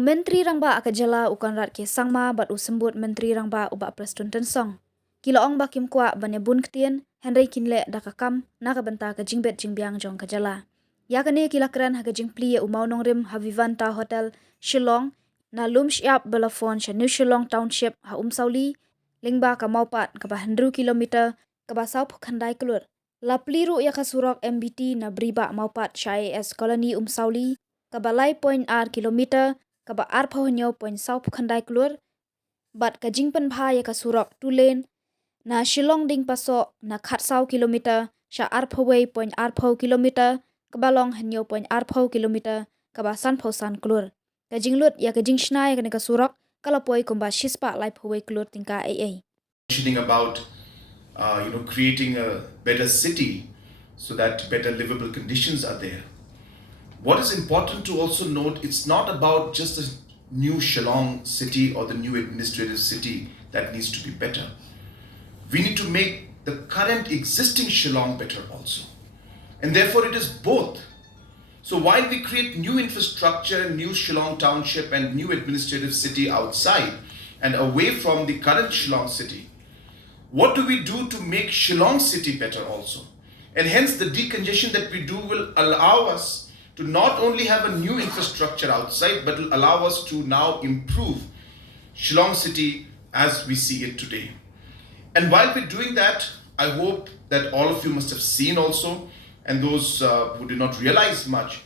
Menteri rangba akajala Conrad ke sangma bat usembut Menteri rangba uba Prestone tensong. Kiloong bakim kwa banyabun ketien Henry kinle dakakam nakabenta ka jingbet jingbiang jong kajala. Yakane kilakran ha jing pli umau nongrim Havivanta Hotel Shillong na lum syiap belafon sha New Shillong Township ha sauli lingba ka maupat ka 100 kilometer ka basau pukhandai kelur. La pliru yakasurok MBT na briba maupat sha AS Colony sauli ka balai point R kilometer kaba arpau nyo point sau pukhandai kelur bat ka jingpen bha ya ka surok tulen na Shillong ding paso na khat sau kilometer sha arpau way point arpau kilometer kabalong hanyo point arpau kilometer kaba san pau san kelur ka jinglut ya ka jing shnai ka surok kalapoi komba shispa lai phawai kelur tingka AA mentioning about creating a better city so that better livable conditions are there. What is important to also note, it's not about just the new Shillong city or the new administrative city that needs to be better. We need to make the current existing Shillong better also. And therefore it is both. So while we create new infrastructure, new Shillong township and new administrative city outside and away from the current Shillong city, what do we do to make Shillong city better also? And hence the decongestion that we do will allow us to not only have a new infrastructure outside, but will allow us to now improve Shillong city as we see it today. And while we're doing that, I hope that all of you must have seen also, and those who did not realize much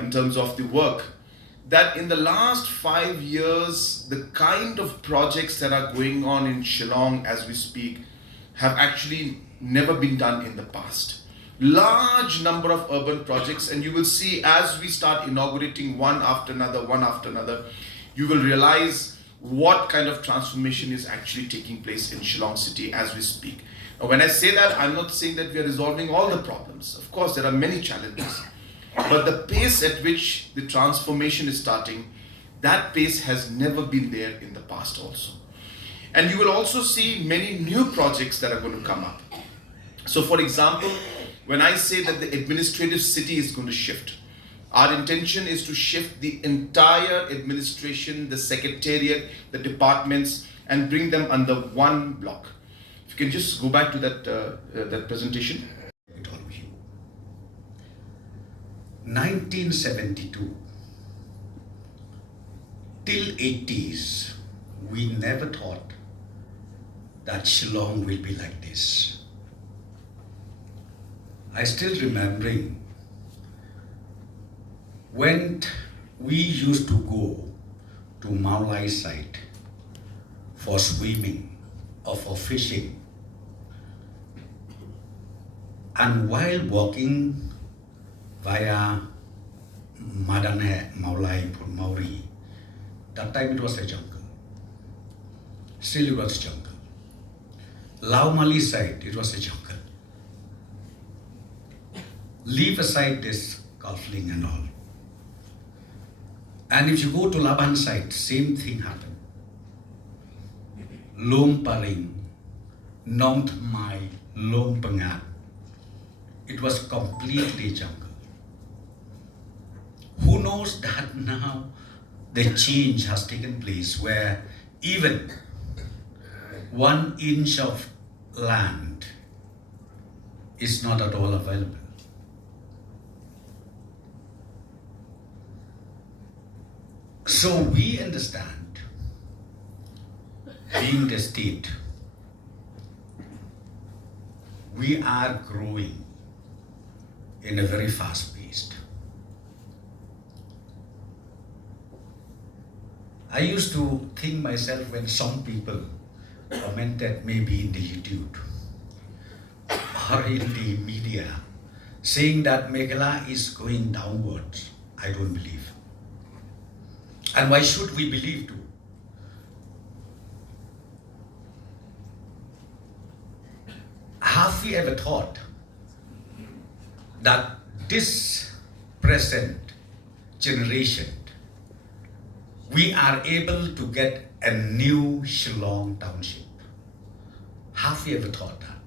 in terms of the work, that in the last 5 years, the kind of projects that are going on in Shillong as we speak have actually never been done in the past. Large number of urban projects, and you will see as we start inaugurating one after another, you will realize what kind of transformation is actually taking place in Shillong city as we speak. Now, when I say that, I'm not saying that we are resolving all the problems. Of course, there are many challenges. But the pace at which the transformation is starting, that pace has never been there in the past also. And you will also see many new projects that are going to come up. So for example, when I say that the administrative city is going to shift, our intention is to shift the entire administration, the secretariat, the departments, and bring them under one block. If you can just go back to that presentation. 1972 till 80s, we never thought that Shillong will be like this. I still remembering when we used to go to Maulai site for swimming or for fishing, and while walking via Madanhe, Maulai, Mauri, that time it was a jungle. Still it was jungle. Lau Mali side, it was a jungle. Leave aside this golfing and all. And if you go to Laban side, same thing happened. Lom Paring, Nong Mai, Lom Pangat. It was completely jungle. Who knows that now the change has taken place where even 1 inch of land is not at all available. So we understand, being the state, we are growing in a very fast pace. I used to think myself when some people commented maybe in the YouTube or in the media saying that Meghalaya is going downwards. I don't believe. And why should we believe too? Have we ever thought that this present generation, we are able to get a new Shillong township? Have we ever thought that?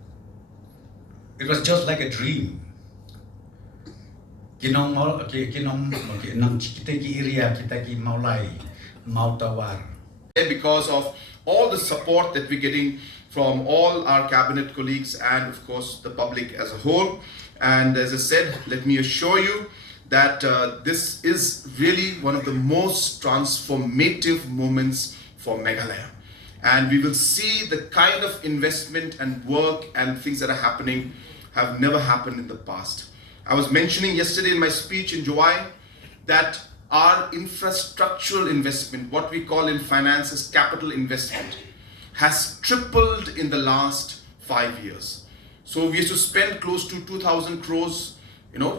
It was just like a dream. Kinong kita ki area kita ki Maulai Mautawar. Because of all the support that we're getting from all our cabinet colleagues and of course the public as a whole. And as I said, let me assure you that this is really one of the most transformative moments for Meghalaya. And we will see the kind of investment and work and things that are happening have never happened in the past. I was mentioning yesterday in my speech in July that our infrastructural investment, what we call in finance as capital investment, has tripled in the last 5 years. So we used to spend close to 2,000 crores.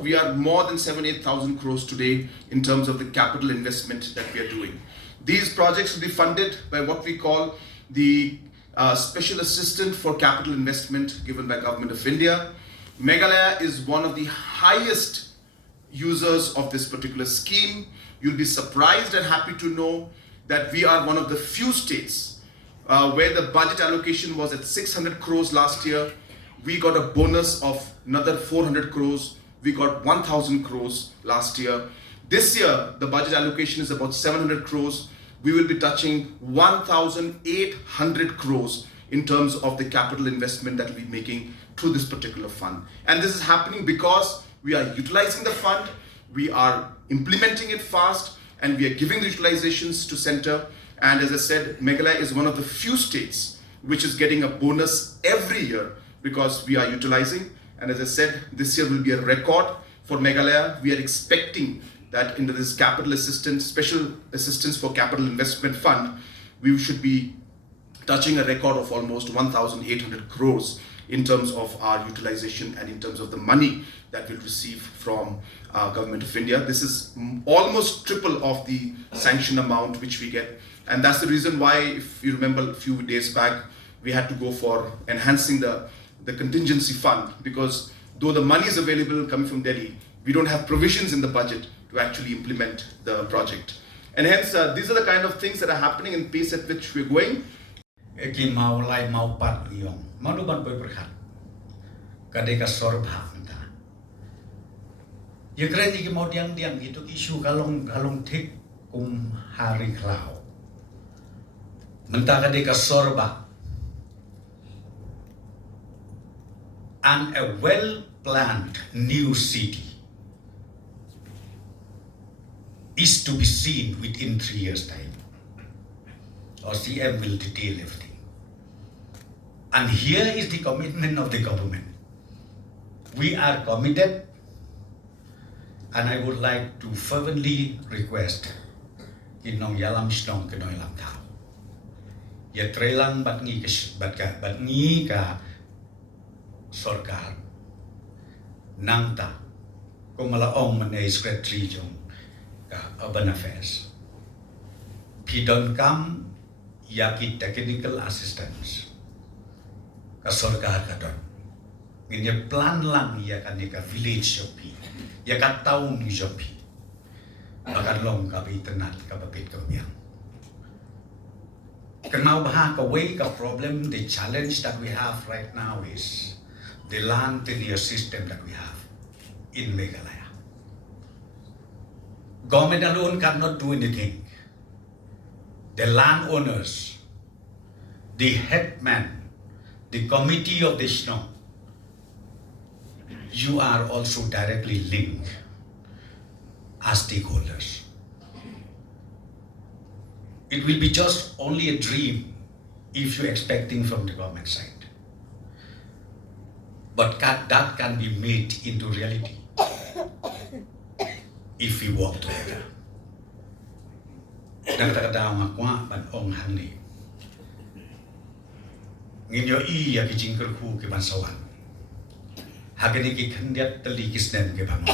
We are more than 8,000 crores today in terms of the capital investment that we are doing. These projects will be funded by what we call the Special Assistant for Capital Investment given by Government of India. Meghalaya is one of the highest users of this particular scheme. You'll be surprised and happy to know that we are one of the few states where the budget allocation was at 600 crores last year. We got a bonus of another 400 crores. We got 1,000 crores last year. This year, the budget allocation is about 700 crores. We will be touching 1,800 crores in terms of the capital investment that we'll be making through this particular fund. And this is happening because we are utilizing the fund, we are implementing it fast, and we are giving the utilizations to center. And as I said, Meghalaya is one of the few states which is getting a bonus every year because we are utilizing. And as I said, this year will be a record for Meghalaya. We are expecting that into this capital assistance, special assistance for capital investment fund, we should be touching a record of almost 1,800 crores in terms of our utilization and in terms of the money that we'll receive from Government of India. This is almost triple of the sanction amount which we get. And that's the reason why, if you remember a few days back, we had to go for enhancing the contingency fund, because though the money is available coming from Delhi, we don't have provisions in the budget to actually implement the project. And hence, these are the kind of things that are happening in pace at which we're going. Eki mau lai mau pat yong manu ban poi perkhat kadeka sorba menta Ukraine ki mau diang itu isu kalong thik kum hari klau menta kadeka sorba, and a well planned new city is to be seen within 3 years time. Or CM will detail everything. And here is the commitment of the government. We are committed, and I would like to fervently request kinong yalam shnong kinoy lam tao. Ya trelang bat ngi ka sorkar nangta kumalaong manay secretary jong ka urban affairs. Pidon kam yaki technical assistance ka sorkar ka don. Nginya plan lang ya ka village shopi, ya ka town shopi. Bakan long ka bitenat ka bapit kamyang. Kenau baha ka way ka problem, the challenge that we have right now is the land tenure system that we have in Meghalaya. Government alone cannot do anything. The landowners, the headman, the committee of the Shnong, you are also directly linked as stakeholders. It will be just only a dream if you're expecting from the government side. But that can be made into reality if we work together. Nagtakadaw kwa ban ong hangni. Nginyo iya ki jingker ku ke bansawan. Hagani ki khandiat tali kisnen ke bamo.